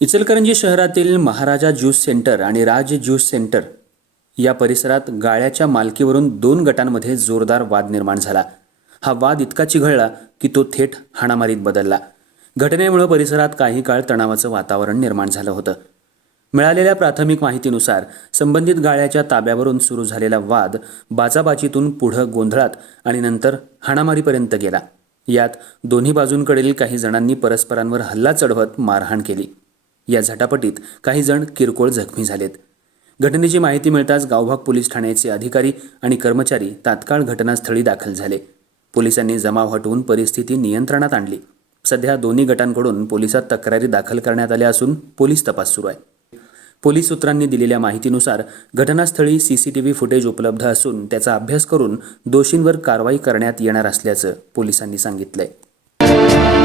इचलकरंजी शहरातील महाराजा juice centre आणि राज juice centre या परिसरात गाळ्याच्या मालकीवरून दोन गटांमध्ये जोरदार वाद निर्माण झाला. हा वाद इतका चिघळला की तो थेट हाणामारीत बदलला. घटनेमुळे परिसरात काही काळ तणावाचं वातावरण निर्माण झालं होतं. मिळालेल्या प्राथमिक माहितीनुसार संबंधित गाळ्याच्या ताब्यावरून सुरू झालेला वाद बाचाबाचीतून पुढं गोंधळात आणि नंतर हाणामारीपर्यंत गेला. यात दोन्ही बाजूंकडील काही जणांनी परस्परांवर हल्ला चढवत मारहाण केली. या झटापटीत काही जण किरकोळ जखमी झालेत. घटनेची माहिती मिळताच गावभाग पोलीस ठाण्याचे अधिकारी आणि कर्मचारी तात्काळ घटनास्थळी दाखल झाले. पोलिसांनी जमाव हटवून परिस्थिती नियंत्रणात आणली. सध्या दोन्ही गटांकडून पोलिसात तक्रारी दाखल करण्यात आल्या असून पोलीस तपास सुरू आहे. पोलीस सूत्रांनी दिलेल्या माहितीनुसार घटनास्थळी सीसीटीव्ही फुटेज उपलब्ध असून त्याचा अभ्यास करून दोषींवर कारवाई करण्यात येणार असल्याचं पोलिसांनी सांगितलंय.